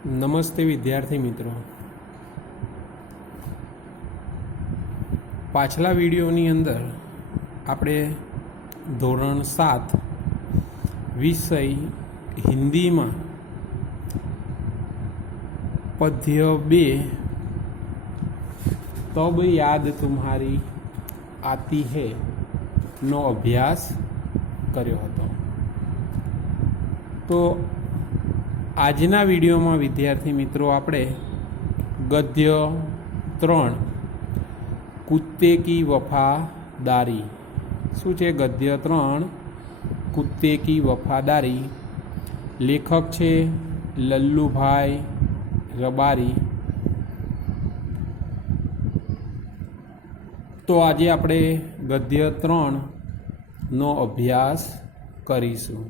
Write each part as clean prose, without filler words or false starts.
નમસ્તે વિદ્યાર્થી મિત્રો, પાછલા વિડીયોની અંદર આપણે ધોરણ 7 વિષય હિન્દીમાં પદ્ય 2 તબ યાદ તુમ્હારી આતી હૈ નો અભ્યાસ કર્યો હતો। તો આજના વિડીયોમાં વિદ્યાર્થી મિત્રો આપણે ગદ્ય 3 કુત્તે કી વફાદારી શું છે? ગદ્ય 3 કુત્તે કી વફાદારી, લેખક છે લલ્લુભાઈ રબારી। તો આજે આપણે ગદ્ય 3 નો અભ્યાસ કરીશું।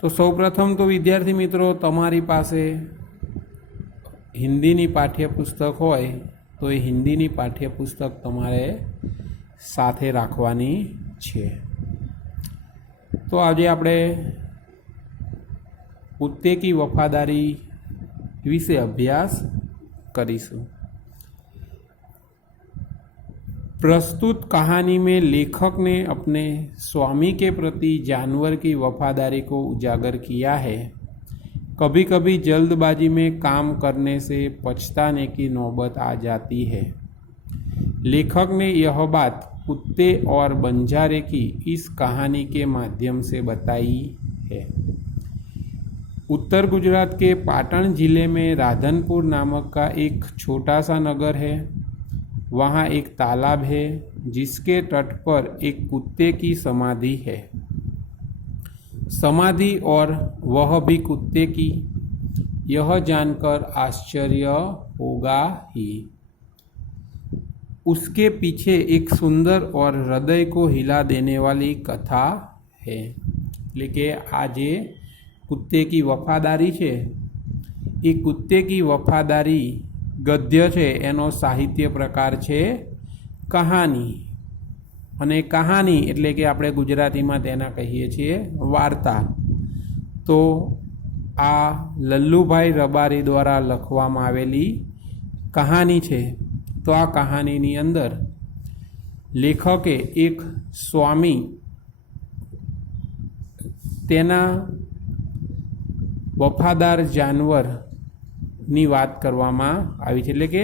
તો સૌપ્રથમ તો વિદ્યાર્થી મિત્રો, તમારી પાસે હિન્દીની પાઠ્યપુસ્તક હોય તો એ હિન્દીની પાઠ્યપુસ્તક તમારે સાથે રાખવાની છે। તો આજે આપણે કુત્તે કી વફાદારી વિશે અભ્યાસ કરીશું। प्रस्तुत कहानी में लेखक ने अपने स्वामी के प्रति जानवर की वफादारी को उजागर किया है। कभी कभी जल्दबाजी में काम करने से पछताने की नौबत आ जाती है। लेखक ने यह बात कुत्ते और बंजारे की इस कहानी के माध्यम से बताई है। उत्तर गुजरात के पाटण जिले में राधनपुर नामक का एक छोटा सा नगर है। वहाँ एक तालाब है जिसके तट पर एक कुत्ते की समाधि है। समाधि और वह भी कुत्ते की, यह जानकर आश्चर्य होगा ही। उसके पीछे एक सुंदर और हृदय को हिला देने वाली कथा है। लेकिन आज कुत्ते की वफादारी है, ये कुत्ते की वफादारी गद्य है, एनो साहित्य प्रकार है कहानी। अने कहानी एटले के आपणे गुजराती में तेना कहीए छीए वार्ता। तो आ लल्लुभाई रबारी द्वारा लखवामां आवेली कहानी है। तो आ कहानी अंदर लेखके एक स्वामी तेना वफादार जानवर नी बात करवामां आवी छे। એટલે કે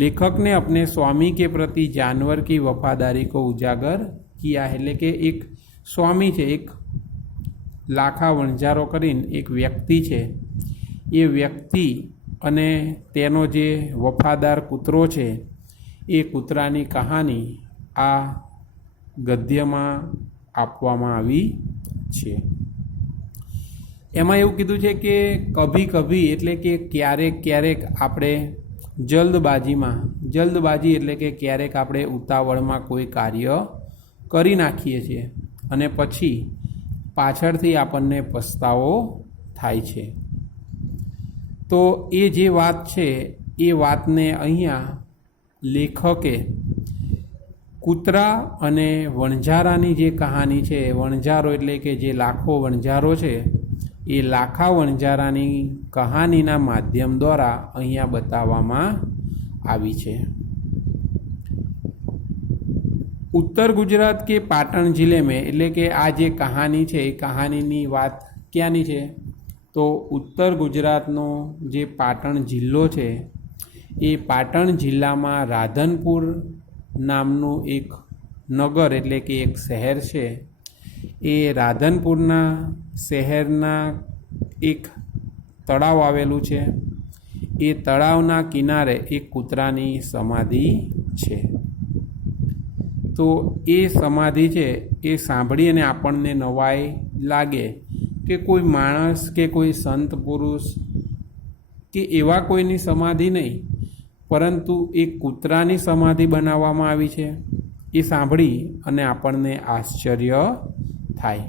लेखक ने अपने स्वामी के प्रति जानवर की वफादारी को उजागर किया है। એટલે કે एक स्वामी है, एक लाखा वणझारो करीने एक व्यक्ति है, ये व्यक्ति अने तेनो जे वफादार कूतरो है, ये कूतरानी कहानी आ गद्यमां आपवामां आवी छे। एमां एवुं कीधुं छे के कभी कभी एटले के क्यारेक क्यारेक आपणे जल्दबाजी एटले के क्यारेक आपणे उतावळमां कोई कार्य करी नाखीए छीए अने पछी पाछळथी आपणने पछतावो थाय छे। तो ए जे वात छे ए वातने अहींया लेखके कूतरा अने वणझारानी जे कहानी छे, वणझारो एटले के जे लाखो वणझारो छे, ये लाखा वणझारानी कहानीना माध्यम द्वारा अहींया बताववामां आवी छे। उत्तर गुजरात के पाटण जिले में एटले के आ जे कहानी छे, कहानीनी वात क्यांनी छे? तो उत्तर गुजरातनो जे पाटण जिल्लो छे, ए पाटण जिल्लामां राधनपुर नामनुं एक नगर एटले के एक शहर छे। ए राधनपुरना शहरना एक तळाव आवेलुं छे। ए तळावना किनारे एक कूतरानी समाधि छे। तो ए समाधि छे ए सांभळी अने आपणने नवाई लागे के कोई माणस के कोई संत पुरुष के एवा कोईनी समाधि नहीं, परंतु एक कूतरानी समाधि बनाववामां आवी छे। ए सांभळी अने आपणने आश्चर्य थाय।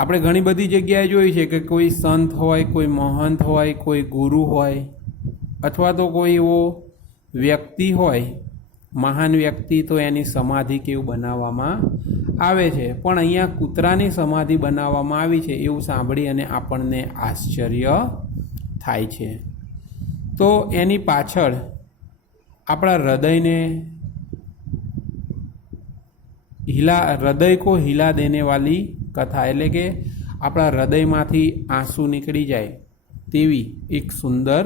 આપણે ઘણી બધી જગ્યાએ જોઈ છે કે કોઈ સંત હોય, કોઈ મહંત હોય, કોઈ ગુરુ હોય, અથવા તો કોઈ એવો વ્યક્તિ હોય, મહાન વ્યક્તિ, તો એની સમાધિ કેવું બનાવવામાં આવે છે, પણ અહીંયા કૂતરાની સમાધિ બનાવવામાં આવી છે એવું સાંભળી અને આપણને આશ્ચર્ય થાય છે. તો એની પાછળ આપણા હૃદયને હૃદય કો હિલા દેને વાલી કથા, એટલે કે આપણા હૃદયમાંથી આંસુ નીકળી જાય તેવી એક સુંદર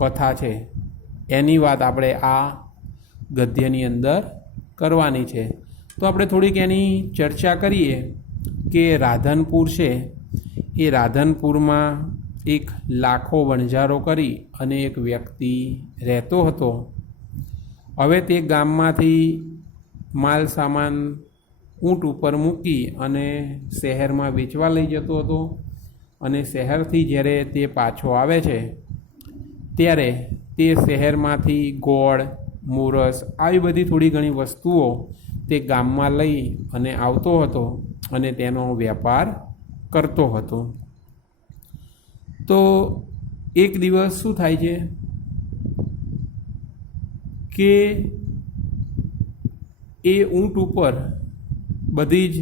કથા છે. એની વાત આપણે આ ગદ્યની અંદર કરવાની છે. તો આપણે થોડીક એની ચર્ચા કરીએ કે રાધનપુર છે એ રાધનપુરમાં એક લાખો વણઝારો કરી અને એક વ્યક્તિ રહેતો હતો. હવે તે ગામમાંથી માલ સામાન ઊંટ ઉપર મૂકી અને શહેરમાં વેચવા લઈ જતો હતો, અને શહેરથી જ્યારે તે પાછો આવે છે ત્યારે તે શહેરમાંથી ગોળ, મોરસ આવી બધી થોડી ઘણી વસ્તુઓ તે ગામમાં લઈ અને આવતો હતો અને તેનો વેપાર કરતો હતો. તો એક દિવસ શું થાય છે કે એ ઊંટ ઉપર બધી જ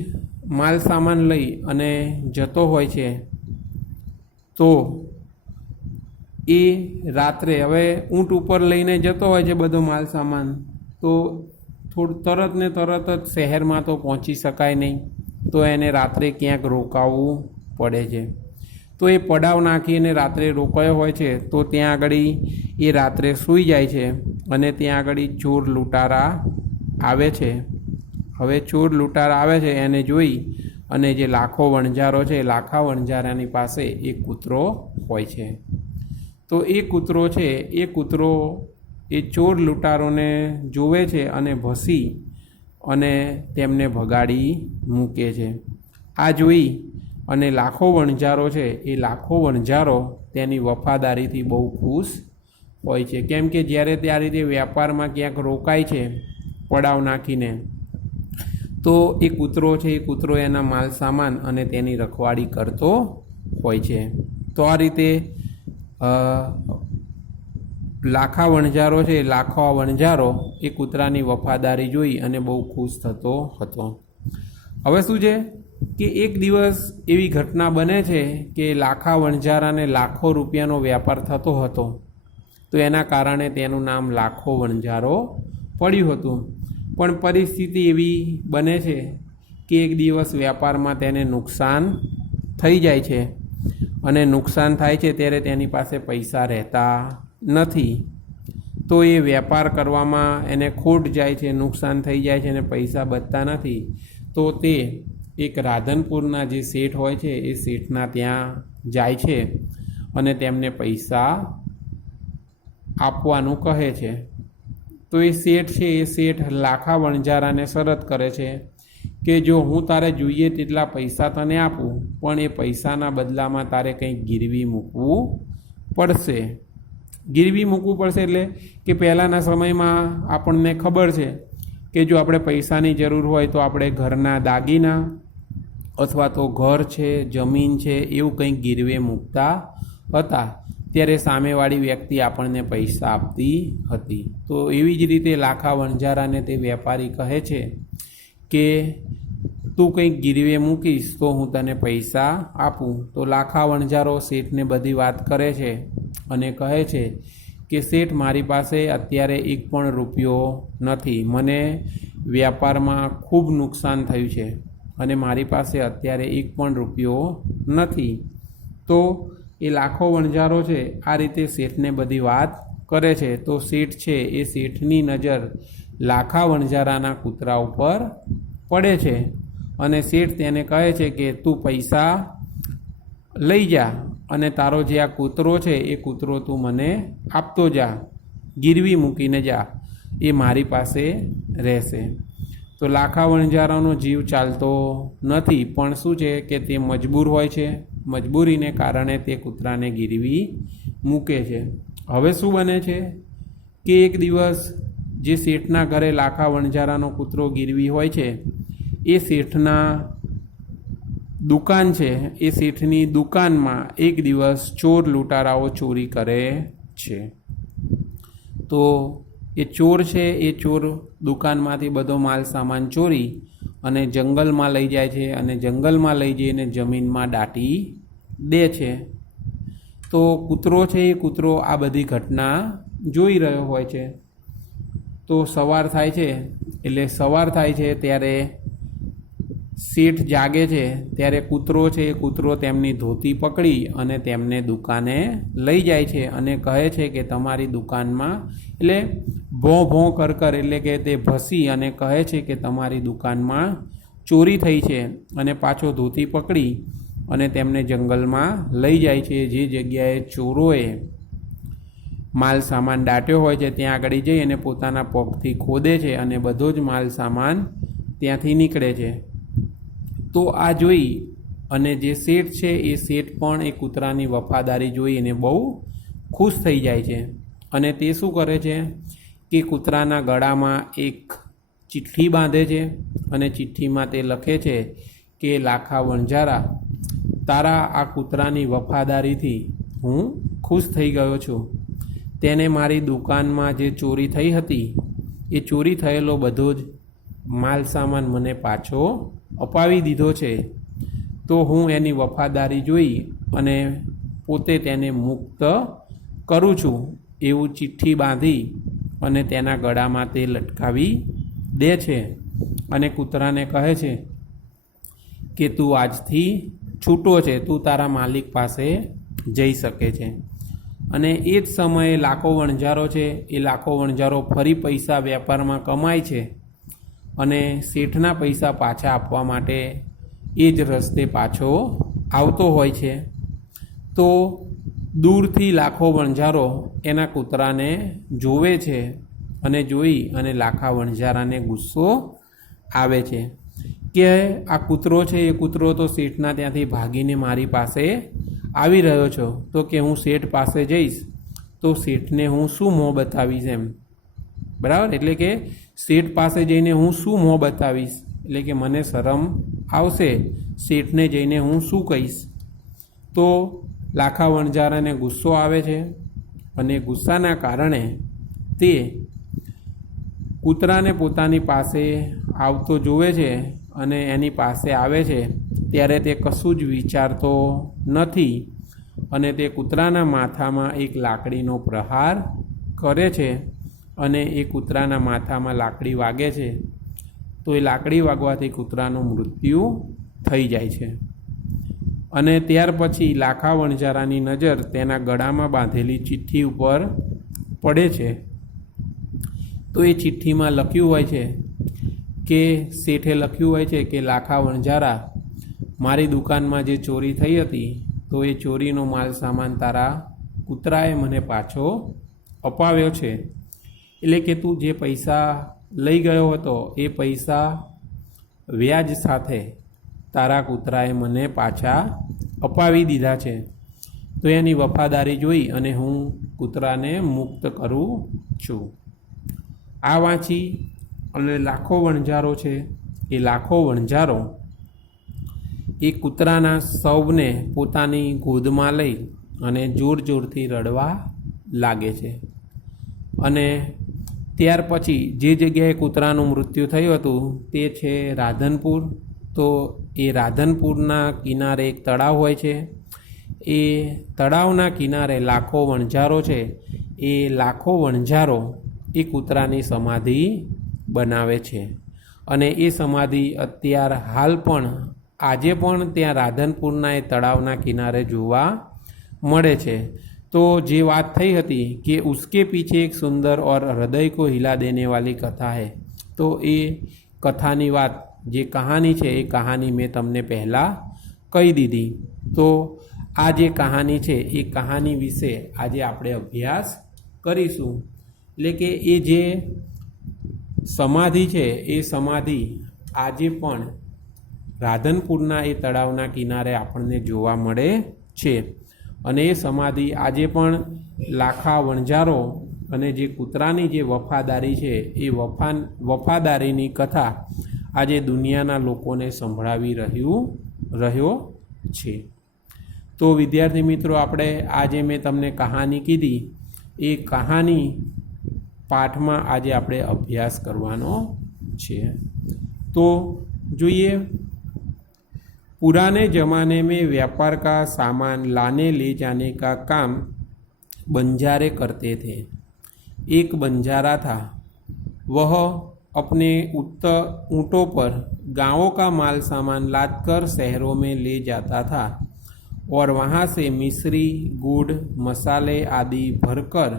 માલ સામાન લઈ અને જતો હોય છે. તો એ રાત્રે હવે ઊંટ ઉપર લઈને જતો હોય છે બધો માલ સામાન, તો તરત ને તરત જ શહેરમાં તો પહોંચી શકાય નહીં, તો એને રાત્રે ક્યાંક રોકાવવું પડે છે. તો એ પડાવ નાખીને રાત્રે રોકાયો હોય છે, તો ત્યાં આગળ એ રાત્રે સૂઈ જાય છે અને ત્યાં આગળ ચોર લૂંટારા આવે છે. હવે ચોર લૂંટારા આવે છે એને જોઈ અને જે લાખો વણઝારો છે, લાખા વણઝારાની પાસે એક કૂતરો હોય છે. તો એ કૂતરો છે એ ચોર લૂંટારોને જોવે છે અને ભસી અને તેમને ભગાડી મૂકે છે. આ જોઈ અને લાખો વણઝારો છે એ લાખો વણઝારો તેની વફાદારીથી બહુ ખુશ હોય છે, કેમ કે જ્યારે તે આ રીતે વેપારમાં ક્યાંક રોકાય છે પડાવ નાખીને, તો એ કૂતરો એના માલ સામાન અને તેની રખવાળી કરતો હોય છે. તો આ રીતે લાખા વણઝારો છે, લાખો વણઝારો એ કૂતરાની વફાદારી જોઈ અને બહુ ખુશ થતો હતો. હવે શું છે કે એક દિવસ એવી ઘટના બને છે કે લાખા વણઝારાને લાખો રૂપિયાનો વેપાર થતો હતો, તો એના કારણે તેનું નામ લાખો વણઝારો પડ્યું હતું. પણ પરિસ્થિતિ એવી બને છે કે એક દિવસ વેપારમાં તેને નુકસાન થઈ જાય છે, અને નુકસાન થાય છે ત્યારે તેની પાસે પૈસા રહેતા નથી. તો એ વેપાર કરવામાં એને ખોટ જાય છે, નુકસાન થઈ જાય છે અને પૈસા બચતા નથી. તો તે એક રાધનપુરના જે શેઠ હોય છે એ શેઠના ત્યાં જાય છે અને તેમને પૈસા આપવાનું કહે છે. તો એ શેઠ લાખા વણઝારાને શરત કરે છે કે જો હું તારે જોઈએ તેટલા પૈસા તને આપું, પણ એ પૈસાના બદલામાં તારે કંઈક ગીરવી મૂકવું પડશે. ગીરવી મૂકવું પડશે એટલે કે પહેલાંના સમયમાં આપણને ખબર છે કે જો આપણે પૈસાની જરૂર હોય તો આપણે ઘરના દાગીના અથવા તો ઘર છે, જમીન છે, એવું કંઈક ગીરવે મૂકતા હતા. ત્યારે સામેવાળી વ્યક્તિ આપણને પૈસા આપતી હતી. તો એવી જ રીતે લાખા વણઝારાને તે વેપારી કહે છે કે તું કંઈક ગીરવે મૂકીશ તો હું તને પૈસા આપું. તો લાખા વણઝારો શેઠને બધી વાત કરે છે અને કહે છે કે શેઠ, મારી પાસે અત્યારે એક પણ રૂપિયો નથી, મને વેપારમાં ખૂબ નુકસાન થયું છે અને મારી પાસે અત્યારે એક પણ રૂપિયો નથી. તો એ લાખો વણઝારો છે આ રીતે શેઠને બધી વાત કરે છે. તો શેઠ છે એ શેઠની નજર લાખા વણઝારાના કૂતરા ઉપર પડે છે અને શેઠ તેને કહે છે કે તું પૈસા લઈ જા અને તારો જે આ કૂતરો છે એ કૂતરો તું મને આપતો જા, ગીરવી મૂકીને જા, એ મારી પાસે રહેશે. તો લાખા વણઝારાનો જીવ ચાલતો નથી, પણ શું છે કે તે મજબૂર હોય છે, મજબૂરીને કારણે તે કૂતરાને ગીરવી મૂકે છે. હવે શું બને છે કે એક દિવસ જે શેઠના ઘરે લાખા વણઝારાનો કૂતરો ગીરવી હોય છે, એ શેઠના દુકાન છે, એ શેઠની દુકાનમાં એક દિવસ ચોર લૂંટારાઓ ચોરી કરે છે. તો એ ચોર છે એ ચોર દુકાનમાંથી બધો માલ સામાન ચોરી અને જંગલમાં લઈ જાય છે અને જંગલમાં લઈ જઈને જમીનમાં દાટી દે છે. તો કૂતરો છે એ કૂતરો આ બધી ઘટના જોઈ રહ્યો હોય છે. તો સવાર થાય છે એટલે સવાર થાય છે ત્યારે શેઠ જાગે છે ત્યારે કૂતરો છે એ કૂતરો તેમની ધોતી પકડી અને તેમને દુકાને લઈ જાય છે અને કહે છે કે તમારી દુકાનમાં એટલે ભોં ભોં કર એટલે કે તે ભસી અને કહે છે કે તમારી દુકાનમાં ચોરી થઈ છે અને પાછો ધોતી પકડી અને તેમને જંગલમાં લઈ જાય છે. જે જગ્યાએ ચોરોએ માલ સામાન દાટ્યો હોય છે ત્યાં આગળ જઈ અને પોતાના પગથી ખોદે છે અને બધો જ માલ સામાન ત્યાંથી નીકળે છે. તો આ જોઈ અને જે શેઠ છે એ શેઠ પણ એ કૂતરાની વફાદારી જોઈને બહુ ખુશ થઈ જાય છે અને તે શું કરે છે કે કૂતરાના ગળામાં એક ચિઠ્ઠી બાંધે છે અને ચિઠ્ઠીમાં તે લખે છે કે લાખા વણઝારા, તારા આ કૂતરાની વફાદારીથી હું ખુશ થઈ ગયો છું. તેને મારી દુકાનમાં જે ચોરી થઈ હતી એ ચોરી થયેલો બધો જ માલ સામાન મને પાછો અપાવી દીધો છે. તો હું એની વફાદારી જોઈ અને પોતે તેને મુક્ત કરું છું એવું ચિઠ્ઠી બાંધી અને તેના ગળામાં તે લટકાવી દે છે અને કૂતરાને કહે છે કે તું આજથી છૂટો છે, તું તારા માલિક પાસે જઈ શકે છે. અને એ જ સમયે લાખો વણઝારો છે એ લાખો વણઝારો ફરી પૈસા વેપારમાં કમાય છે અને શેઠના પૈસા પાછા આપવા માટે એ જ રસ્તે પાછો આવતો હોય છે. તો દૂરથી લાખો વણઝારો એના કૂતરાને જોવે છે અને જોઈ અને લાખા વણઝારાને ગુસ્સો આવે છે કે આ કૂતરો છે એ કૂતરો તો શેઠના ત્યાંથી ભાગીને મારી પાસે આવી રહ્યો છો, તો કે હું શેઠ પાસે જઈશ તો શેઠને હું શું મોં બતાવીશ એમ, બરાબર. એટલે કે શેઠ પાસે જઈને હું શું મોં બતાવીશ, એટલે કે મને શરમ આવશે, શેઠને જઈને હું શું કહીશ. તો લાખા વણઝારાને ગુસ્સો આવે છે અને ગુસ્સાના કારણે તે કૂતરાને પોતાની પાસે આવતો જોવે છે અને એની પાસે આવે છે ત્યારે તે કશું જ વિચારતો નથી અને તે કૂતરાના માથામાં એક લાકડીનો પ્રહાર કરે છે અને એ કૂતરાના માથામાં લાકડી વાગે છે. તો એ લાકડી વાગવાથી કૂતરાનું મૃત્યુ થઈ જાય છે. અને ત્યાર પછી લાખા વણઝારાની નજર તેના ગળામાં બાંધેલી ચિઠ્ઠી ઉપર પડે છે. તો એ ચિઠ્ઠીમાં લખ્યું હોય છે કે શેઠે લખ્યું હોય છે કે લાખા વણઝારા, મારી દુકાનમાં જે ચોરી થઈ હતી તો એ ચોરીનો માલ સામાન તારા કૂતરાએ મને પાછો અપાવ્યો છે. એટલે કે તું જે પૈસા લઈ ગયો હતો એ પૈસા વ્યાજ સાથે તારા કૂતરાએ મને પાછા અપાવી દીધા છે. તો એની વફાદારી જોઈ અને હું કૂતરાને મુક્ત કરું છું. આ વાંચી અને લાખો વણઝારો છે એ લાખો વણઝારો એ કૂતરાના શવને પોતાની ગોદમાં લઈ અને જોર જોરથી રડવા લાગે છે. અને ત્યાર પછી જે જગ્યાએ કૂતરાનું મૃત્યુ થયું હતું તે છે રાધનપુર. તો એ રાધનપુરના કિનારે એક તળાવ હોય છે. એ તળાવના કિનારે લાખો વણઝારો છે એ લાખો વણઝારો એ કૂતરાની સમાધિ બનાવે છે અને એ સમાધિ હાલ પણ આજે પણ ત્યાં રાધનપુરના એ તળાવના કિનારે જોવા મળે છે. तो જે बात थी थी कि उसके पीछे एक सुंदर और हृदय को हिला देने वाली कथा है, तो ये कथानी बात जे कहानी है ये कहानी मैं तमने पहला कही दीधी. तो आ जे कहानी है ये कहानी विषे आज आपणे अभ्यास करीशुं. એટલે કે એ જે સમાધિ છે એ સમાધિ આજે પણ રાધનપુરના એ તળાવના કિનારે આપણને જોવા મળે છે અને એ સમાધિ આજે પણ લાખા વણઝારો અને જે કૂતરાની જે વફાદારી છે એ વફાદારીની કથા આજે દુનિયાના લોકોને સંભળાવી રહ્યો છે. તો વિદ્યાર્થી મિત્રો, આપણે આજે મેં તમને કહાની કીધી એ કહાની પાઠમાં આજે આપણે અભ્યાસ કરવાનો છે. તો જોઈએ। पुराने ज़माने में व्यापार का सामान लाने ले जाने का काम बंजारे करते थे। एक बंजारा था, वह अपने ऊँटों पर गांवों का माल सामान लादकर शहरों में ले जाता था और वहां से मिश्री, गुड़, मसाले आदि भरकर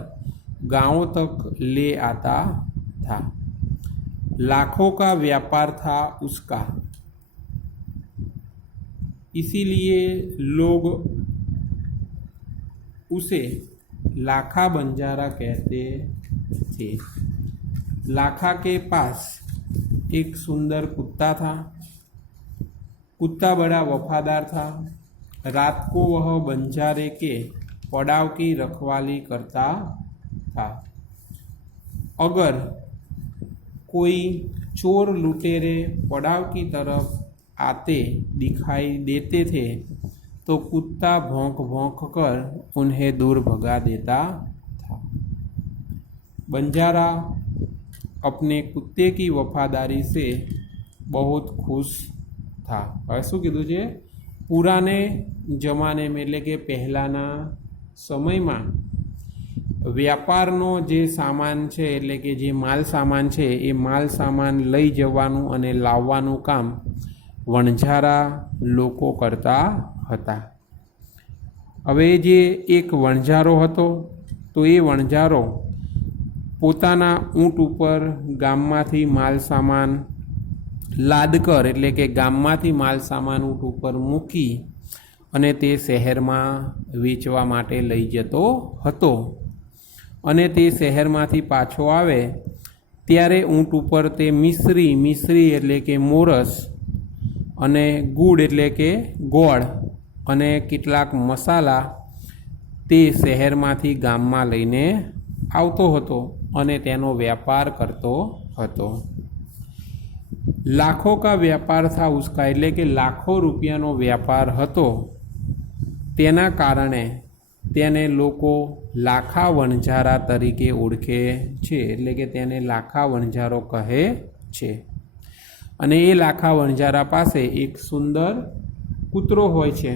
गांवों तक ले आता था। लाखों का व्यापार था उसका, इसीलिए लोग उसे लाखा बंजारा कहते थे। लाखा के पास एक सुंदर कुत्ता था। कुत्ता बड़ा वफादार था। रात को वह बंजारे के पड़ाव की रखवाली करता था। अगर कोई चोर लुटेरे पड़ाव की तरफ आते दिखाई देते थे तो कुत्ता भौंक भौंक कर उन्हें दूर भगा देता था। बंजारा अपने कुत्ते की वफादारी से बहुत खुश था। હવે શું કીધું છે? પુરાને જમાને में એટલે કે પહેલાંના સમયમાં વ્યાપારનો જે સામાન છે એટલે કે જે માલ સામાન છે એ માલ સામાન લઈ જવાનું અને લાવવાનું કામ વણઝારા લોકો કરતા હતા। હવે જે એક વણઝારો હતો તો એ વણઝારો પોતાના ઊંટ ઉપર ગામમાંથી માલ સામાન લાદકર એટલે કે ગામમાંથી માલ સામાન ઊંટ ઉપર મૂકી અને તે શહેરમાં વેચવા માટે લઈ જતો હતો અને તે શહેરમાંથી પાછો આવે ત્યારે ઊંટ ઉપર તે મિશ્રી એટલે કે મોરસ અને ગુડ એટલે કે ગોળ અને કેટલાક મસાલા તે શહેરમાંથી ગામમાં લઈને આવતો હતો અને તેનો વ્યાપાર કરતો હતો। લાખો કા વ્યાપાર થા ઉસકા એટલે કે લાખો રૂપિયાનો વ્યાપાર હતો, તેના કારણે તેને લોકો લાખા વણઝારા તરીકે ઓળખે છે એટલે કે તેને લાખા વણઝારો કહે છે। અને એ લાખા વણઝારા પાસે એક સુંદર કૂતરો હોય છે।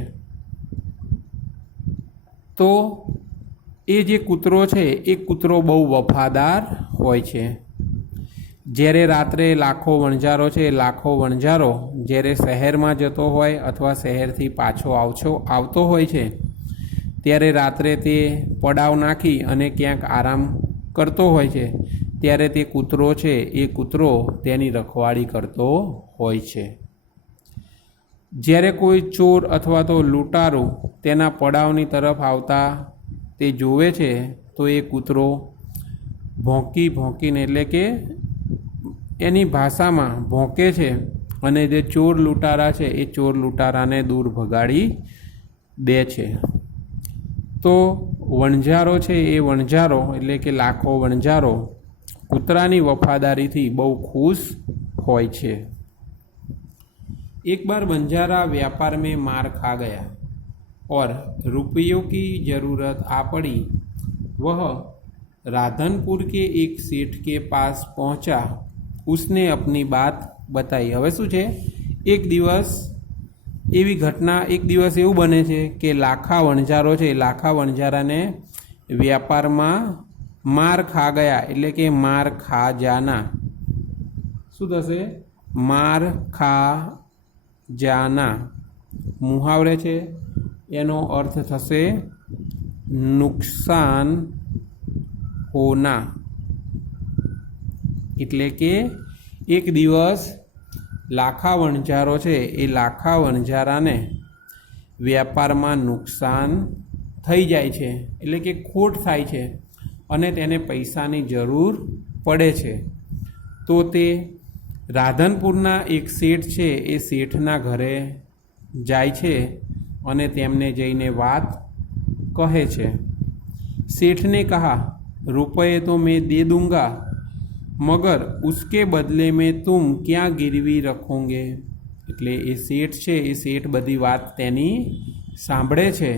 તો એ જે કૂતરો છે એ કૂતરો બહુ વફાદાર હોય છે। જ્યારે રાત્રે લાખો વણઝારો છે લાખો વણઝારો જ્યારે શહેરમાં જતો હોય અથવા શહેરથી પાછો આવતો હોય છે ત્યારે રાત્રે તે પડાવ નાખી અને ક્યાંક આરામ કરતો હોય છે ત્યારે તે કૂતરો છે એ કૂતરો તેની રખવાળી કરતો હોય છે। જ્યારે કોઈ ચોર અથવા તો લૂંટારું તેના પડાવની તરફ આવતા તે જોવે છે તો એ કૂતરો ભોંકી ભોંકીને એટલે કે એની ભાષામાં ભોંકે છે અને જે ચોર લૂંટારા છે એ ચોર લૂંટારાને દૂર ભગાડી દે છે। તો વણઝારો છે એ વણઝારો એટલે કે લાખો વણઝારો કૂતરાની વફાદારીથી બહુ ખુશ હોય છે। एक बार बंजारा व्यापार में मार खा गया और रुपयों की ज़रूरत आ पड़ी। वह राधनपुर के एक सेठ के पास पहुंचा। उसने अपनी बात बताई। હવે શું છે? એક દિવસ એવું બને છે કે લાખા વણઝારો છે લાખા વણઝારાને વ્યાપારમાં માર ખા ગયા એટલે કે માર ખા જાના। શું થશે? માર ખા જાના મુહાવરે છે, એનો અર્થ થશે નુકસાન હોના। એટલે કે એક દિવસ લાખા વણઝારો છે એ લાખા વણઝારાને વ્યાપારમાં નુકસાન થઈ જાય છે એટલે કે ખોટ થાય છે અને તેને પૈસાની જરૂર પડે છે। તો તે રાધનપુરના એક શેઠ છે એ શેઠના ઘરે જાય છે અને તેમને જઈને વાત કહે છે। सेठ ने कहा, रुपये तो मैं दे दूंगा, मगर उसके बदले में तुम क्या गिरवी रखोगे? એટલે એ શેઠ છે એ શેઠ બધી વાત તેની સાંભળે છે।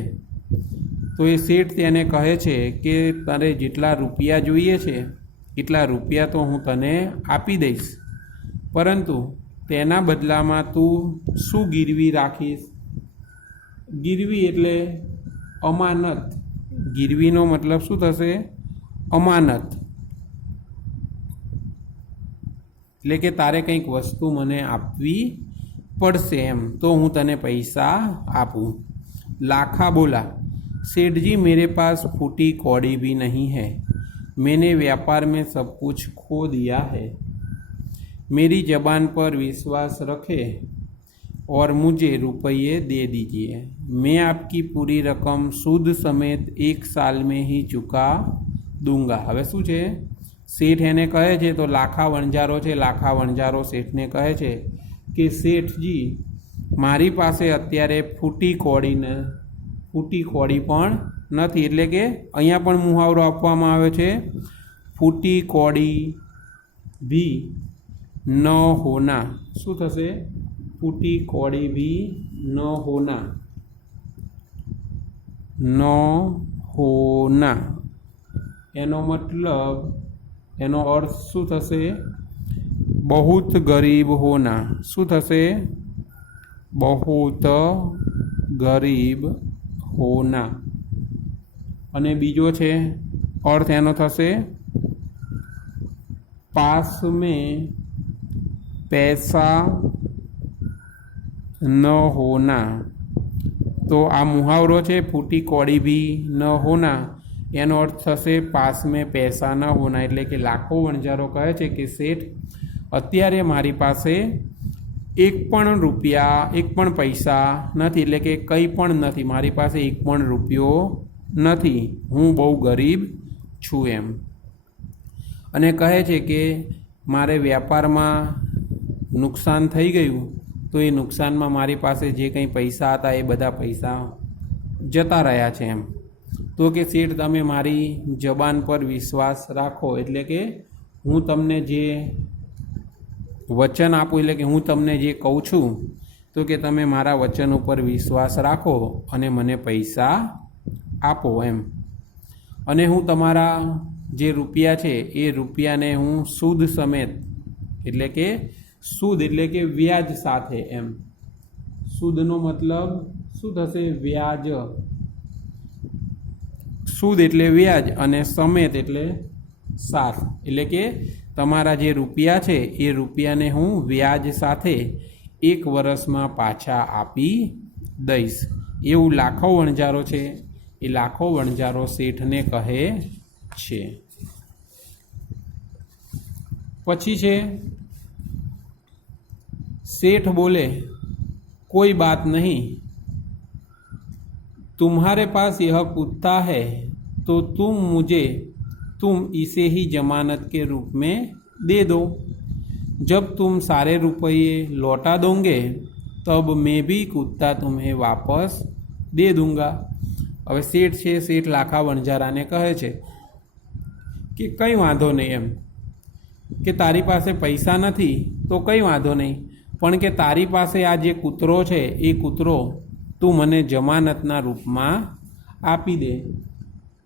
તો એ શેઠ તેને કહે છે કે તારે જેટલા રૂપિયા જોઈએ છે એટલા રૂપિયા તો હું તને આપી દઈશ, પરંતુ તેના બદલામાં તું શું ગીરવી રાખીશ? ગીરવી એટલે અમાનત. ગીરવીનો મતલબ શું થશે? અમાનત. એટલે કે તારે કંઈક વસ્તુ મને આપવી પડશે એમ, તો હું તને પૈસા આપूँ। लाखा बोला, सेठ जी मेरे पास फूटी कौड़ी भी नहीं है, मैंने व्यापार में सब कुछ खो दिया है, मेरी जबान पर विश्वास रखे और मुझे रुपये दे दीजिए, मैं आपकी पूरी रकम सूद समेत 1 साल में ही चुका दूंगा। हवे शू छे? सेठ एने कहे छे, तो लाखा वणजारो छे, लाखा वणजारो सेठने कहे छे कि सेठजी मारी पासे अत्यारे फूटी कौड़ी पण नथी। एटले के अहींया पण मुहावरो आपवामां आव्यो छे, फूटी कौड़ी भी न होना। शुं थशे? फूटी कौड़ी भी न होना, न होना एनो मतलब, एनो अर्थ शुं थशे? बहुत गरीब होना। शुं थशे? बहुत गरीब होना। अने बीजो छे अर्थ एनो थशे पास में पैसा न होना। तो आ मुहावरो छे फूटी कौड़ी भी न होना, एनो अर्थ थशे पास में पैसा न होना। एटले के लाखो वणजारो कहे छे कि सेठ अत्यारे मारी पासे एक पण रुपया, एक पण पैसा नथी, एटले के कई पण नथी, मारी पासे एक पण रुपयो नथी, हूँ बहु गरीब छूं एम। अने कहे छे के मारे व्यापार में नुकसान थई गयुं, तो ये नुकसान में मारी पासे जे कई पैसा हता ए बधा पैसा जता रह्या छे एम। तो कि सेठ तमे मारी जबान पर विश्वास राखो, एटले के हूँ तमने जे वचन आपू, एटले के हूँ तमने जे कहूँ छूं, तो कि तमे मारा वचन पर विश्वास राखो अने मने पैसा आपो एम। अने हूँ तमारा जे रुपया छे ए रुपया ने हूँ सूद समेत, एटले के सूद एटले के व्याज साथे एम। सूदनो मतलब शुं थशे? व्याज। सूद एटले व्याज अने समेत एटले साथ, एटले के तमारा जे रुपया छे ए रुपया ने हूँ व्याज साथे 1 वर्ष में पाछा आपी दईश। एवुं लाखो वणजारो छे ए लाखो वणजारो सेठने कहे छे। पछी छे सेठ बोले, कोई बात नहीं, तुम्हारे पास यह कुत्ता है तो तुम इसे ही जमानत के रूप में दे दो, जब तुम सारे रुपये लौटा दोगे तब मैं भी कुत्ता तुम्हें वापस दे दूंगा। હવે सेठ छे, सेठ लाखा वणजाराने कहे छे कि कई वांधो नहीं एम, कि तारी पासे पैसा नहीं तो कई वांधो नहीं, पण के तारी पासे आ जे कूतरो छे ए कूतरो तू मने जमानतना रूप में आपी दे।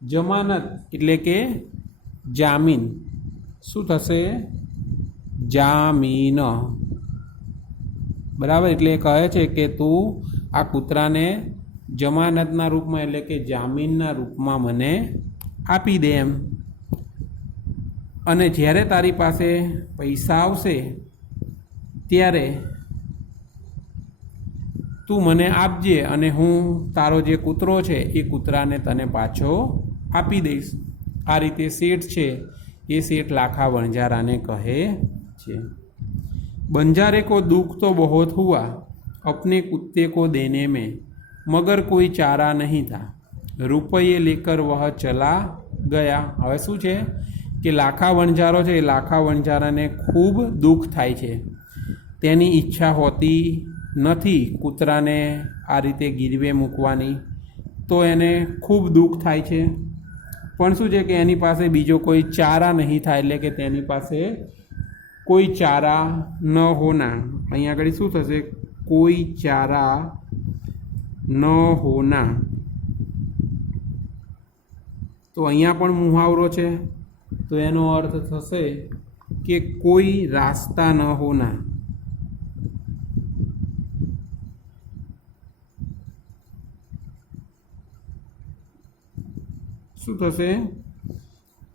जमानत एटले के जामीन। शुं थशे? जामीन। बराबर। एटले कहे छे कि तू आ कूतराने जमानतना रूप में, एटले के जामीनना रूप में मने आपी दे एम। अने ज्यारे तारी पासे पैसा आवशे त्यारे तू मने आपजे अने हूँ तारो जे कूतरो छे ए कूतराने तने पाछो आपी दईश। आ रीते सेठ छे ए सेठ लाखा वणजाराने कहे छे। बंजारे को दुख तो बहुत हुआ अपने कुत्ते को देने में, मगर कोई चारा नहीं था, रुपये लेकर वह चला गया। हवे शुं छे कि लाखा वणजारो छे, लाखा वणजाराने खूब दुख थाय छे, तेनी इच्छा होती नहीं कूतराने आ रीते गिरवे मूकवानी, तो एने खूब दुख थाय छे। पण शुं छे कि एनी पासे बीजो कोई चारा नहीं था, एटले के तेनी पासे कोई चारा न होना। अहींया आगळ शुं थशे? कोई चारा न होना। तो अहींया पण मुहावरो छे, तो एनो अर्थ थशे कि कोई रास्ता न होना। શું થશે?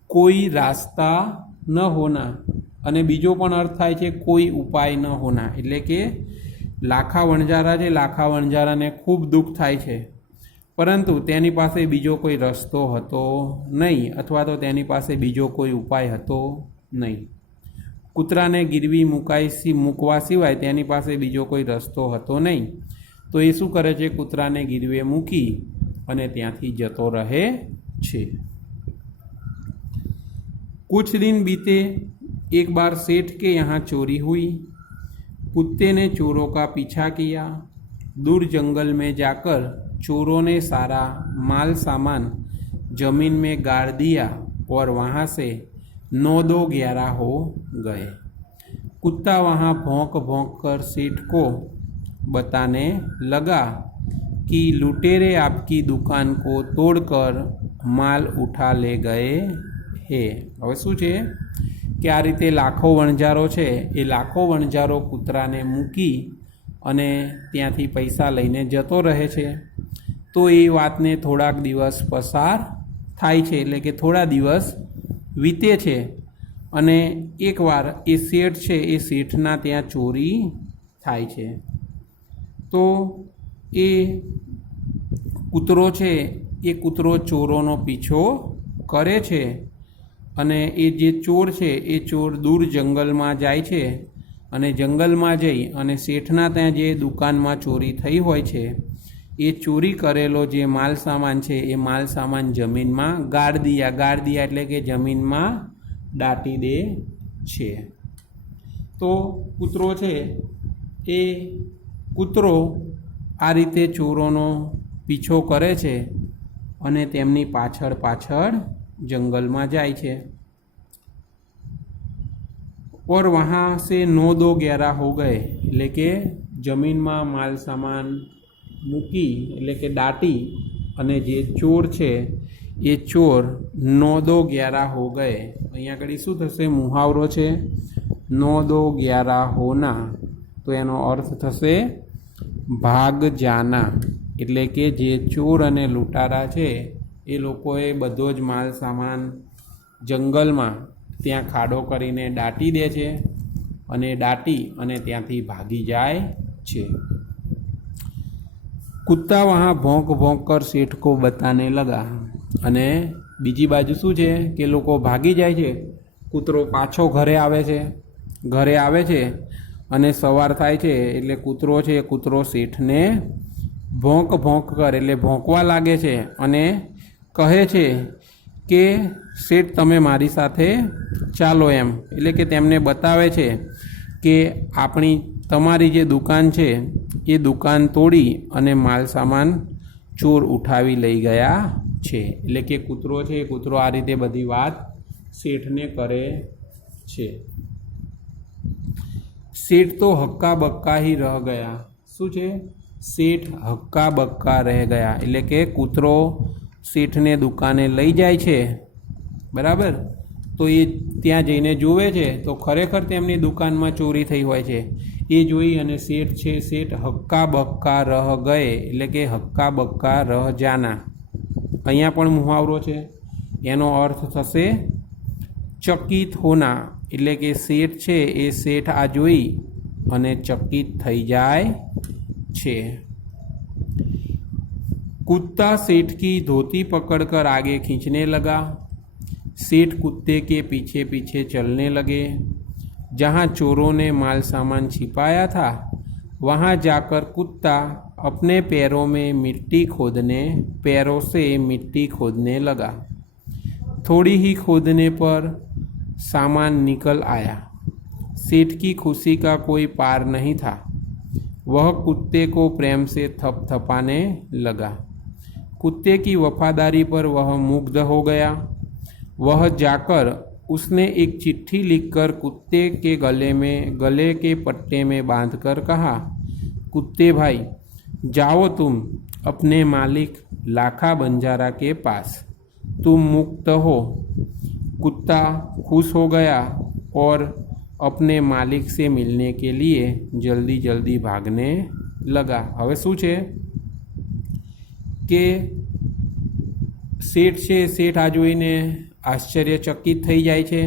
કોઈ રાસ્તા ન હોના, અને બીજો પણ અર્થ થાય છે કોઈ ઉપાય ન હોના, એટલે કે લાખા વણજારા છે, લાખા વણજારાને ખૂબ દુઃખ થાય છે, પરંતુ તેની પાસે બીજો કોઈ રસ્તો હતો નહીં, અથવા તો તેની પાસે બીજો કોઈ ઉપાય હતો નહીં. કૂતરાને ગીરવી મૂકવા સિવાય તેની પાસે બીજો કોઈ રસ્તો હતો નહીં, તો એ શું કરે છે? કૂતરાને ગીરવે મૂકી અને ત્યાંથી જતો રહે છે. कुछ दिन बीते, एक बार सेठ के यहाँ चोरी हुई. कुत्ते ने चोरों का पीछा किया. दूर जंगल में जाकर चोरों ने सारा माल सामान जमीन में गाड़ दिया और वहाँ से 9-2-11 हो गए. कुत्ता वहाँ भौंक भौंक कर सेठ को बताने लगा कि लुटेरे आपकी दुकान को तोड़कर माल उठा ले गए है. હવે શું છે કે આ રીતે લાખો વણજારો છે એ લાખો વણજારો કૂતરાને મૂકી અને ત્યાંથી પૈસા લઈને જતો રહે છે. તો એ વાતને થોડાક દિવસ પસાર થાય છે, એટલે કે થોડા દિવસ વીતે છે, અને એકવાર એ શેઠ છે એ શેઠના ત્યાં ચોરી થાય છે. તો એ કૂતરો છે એ કૂતરો ચોરોનો પીછો કરે છે, અને એ જે ચોર છે એ ચોર દૂર જંગલમાં જાય છે, અને જંગલમાં જઈ અને શેઠના ત્યાં જે દુકાનમાં ચોરી થઈ હોય છે એ ચોરી કરેલો જે માલ સામાન છે એ માલ સામાન જમીનમાં ગાળ દિયા એટલે કે જમીનમાં દાટી દે છે. તો કૂતરો છે એ કૂતરો આ રીતે ચોરોનો પીછો કરે છે અને તેમની પાછળ પાછળ जंगल में जाए छे. और वहाँ से 9-2-11 हो गए, એટલે કે જમીનમાં માલ સામાન મૂકી એટલે કે દાટી અને જે ચોર છે એ ચોર 9-2-11 हो गए. અહીંયા આગળ શું થશે? મુહાવરો છે 9-2-11 હોના, તો એનો અર્થ થશે ભાગ જાના, એટલે કે જે ચોર અને લૂંટારા છે એ લોકોએ બધો જ માલ સામાન જંગલમાં ત્યાં ખાડો કરીને દાટી દે છે, અને દાટી અને ત્યાંથી ભાગી જાય છે. કુત્તા વहाँ ભોંક ભોંક કર શેઠ કો બતાને લગા, અને બીજી બાજુ શું છે કે લોકો ભાગી જાય છે, કૂતરો પાછો ઘરે આવે છે અને સવાર થાય છે એટલે કૂતરો છે કૂતરો શેઠને ભોંક ભોંક કર એટલે ભોંકવા લાગે છે અને કહે છે કે શેઠ તમે મારી સાથે ચાલો એમ, એટલે કે તેમને બતાવે છે કે તમારી જે દુકાન છે એ દુકાન તોડી અને માલ સામાન ચોર ઉઠાવી લઈ ગયા છે. એટલે કે કૂતરો છે એ કૂતરો આ રીતે બધી વાત શેઠને કરે છે. શેઠ તો હક્કા બક્કા ही रह गया. શું છે? શેઠ હક્કા બક્કા રહે ગયા, એટલે કે કૂતરો શેઠને દુકાને લઈ જાય છે, બરાબર, તો એ ત્યાં જઈને જોવે છે તો ખરેખર તેમની દુકાનમાં ચોરી થઈ હોય છે. એ જોઈ અને શેઠ છે શેઠ હક્કા બક્કા રહ ગયે, એટલે કે હક્કા બક્કા રહ જાના. અહીંયા પણ મુહાવરો છે, એનો અર્થ થશે ચકિત હોના, એટલે કે શેઠ છે એ શેઠ આ જોઈ અને ચકિત થઈ જાય છે. कुत्ता सेठ की धोती पकड़कर आगे खींचने लगा. सेठ कुत्ते के पीछे पीछे चलने लगे. जहाँ चोरों ने माल सामान छिपाया था वहाँ जाकर कुत्ता अपने पैरों से मिट्टी खोदने लगा. थोड़ी ही खोदने पर सामान निकल आया. सेठ की खुशी का कोई पार नहीं था. वह कुत्ते को प्रेम से थपथपाने लगा. कुत्ते की वफादारी पर वह मुग्ध हो गया. वह जाकर उसने एक चिट्ठी लिखकर कुत्ते के गले के पट्टे में बांधकर कहा, कुत्ते भाई जाओ तुम अपने मालिक लाखा बंजारा के पास, तुम मुक्त हो. कुत्ता खुश हो गया और अपने मालिक से मिलने के लिए जल्दी जल्दी भागने लगा. હવે શું છે કે શેઠ છે શેઠ આ જોઈને આશ્ચર્યચકિત થઈ જાય છે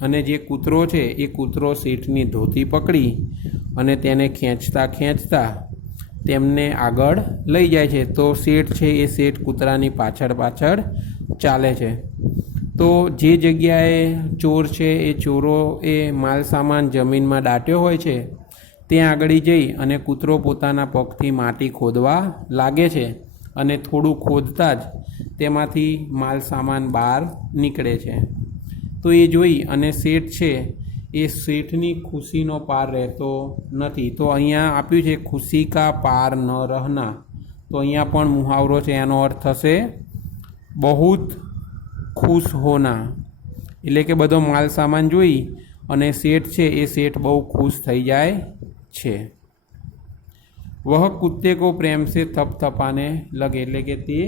અને જે કૂતરો છે એ કૂતરો શેઠની ધોતી પકડી અને તેને ખેંચતા ખેંચતા તેમને આગળ લઈ જાય છે। તો શેઠ છે એ શેઠ કૂતરાની પાછળ પાછળ ચાલે છે। તો જે જગ્યાએ ચોર છે એ ચોરો એ માલ સામાન જમીનમાં દાટ્યો હોય છે ત્યાં આગળ જઈ અને કૂતરો પોતાના પગથી માટી ખોદવા લાગે છે અને થોડું ખોદતા જ તેમાંથી માલ સામાન બહાર નીકળે છે। તો એ જોઈ અને શેઠ છે એ શેઠની ખુશીનો પાર રહેતો નથી। તો અહીંયા આપ્યું છે ખુશી કા પાર ન રહના। તો અહીંયા પણ મુહાવરો છે, એનો અર્થ થશે બહુત ખુશ હોના, એટલે કે બધો માલ સામાન જોઈ અને શેઠ છે એ શેઠ બહુ ખુશ થઈ જાય છે। વહ કુત્તે કો પ્રેમ સે થપથપાને લગે, એટલે કે તે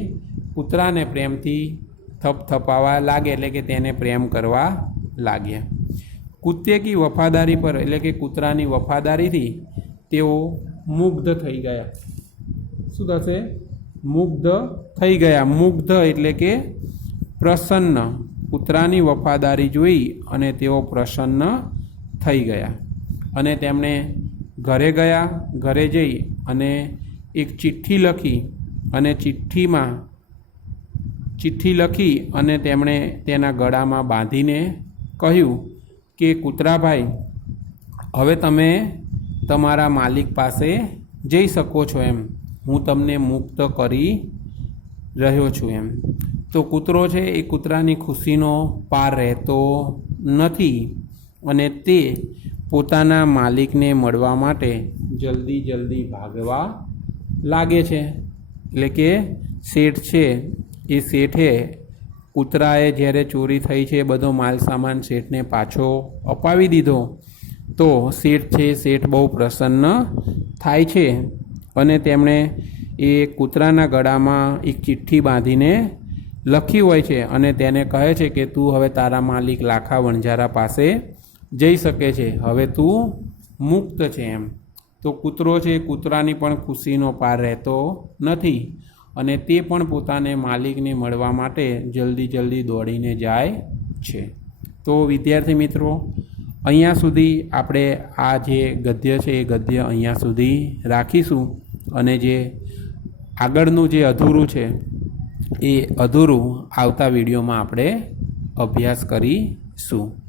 કૂતરાને પ્રેમથી થપથપાવા લાગે, એટલે કે તેને પ્રેમ કરવા લાગ્યા। કુત્તે કી વફાદારી પર, એટલે કે કૂતરાની વફાદારીથી તેઓ મુગ્ધ થઈ ગયા। શું થશે? મુગ્ધ થઈ ગયા। મુગ્ધ એટલે કે પ્રસન્ન, કૂતરાની વફાદારી જોઈ અને તેઓ પ્રસન્ન થઈ ગયા અને તેમણે ઘરે ગયા। ઘરે જઈ અને એક ચિઠ્ઠી લખી અને ચિઠ્ઠી લખી અને તેમણે તેના ગળામાં બાંધીને કહ્યું કે કૂતરાભાઈ, હવે તમે તમારા માલિક પાસે જઈ શકો છો, એમ હું તમને મુક્ત કરી રહ્યો છું એમ। તો કૂતરો છે એ કૂતરાની ખુશીનો પાર રહેતો નથી અને તે પોતાના માલિકને મળવા માટે જલ્દી ભાગવા લાગે છે। એટલે કે શેઠ છે એ શેઠે કૂતરાએ જ્યારે ચોરી થઈ છે બધો માલ સામાન શેઠને પાછો અપાવી દીધો। તો શેઠ છે શેઠ બહુ પ્રસન્ન થાય છે અને તેમણે એ કૂતરાના ગળામાં એક ચિઠ્ઠી બાંધીને લખી હોય છે અને તેને કહે છે કે તું હવે તારા માલિક લાખા વણઝારા પાસે જઈ શકે છે, હવે તું મુક્ત છે એમ। તો કૂતરો છે કૂતરાની પણ ખુશીનો પાર રહેતો નથી અને તે પણ પોતાને માલિકને મળવા માટે જલ્દી દોડીને જાય છે। તો વિદ્યાર્થી મિત્રો, અહીંયા સુધી આપણે આ જે ગદ્ય છે એ ગદ્ય અહીંયા સુધી રાખીશું અને જે આગળનું જે અધૂરું છે એ અધૂરું આવતા વિડીયોમાં આપણે અભ્યાસ કરીશું।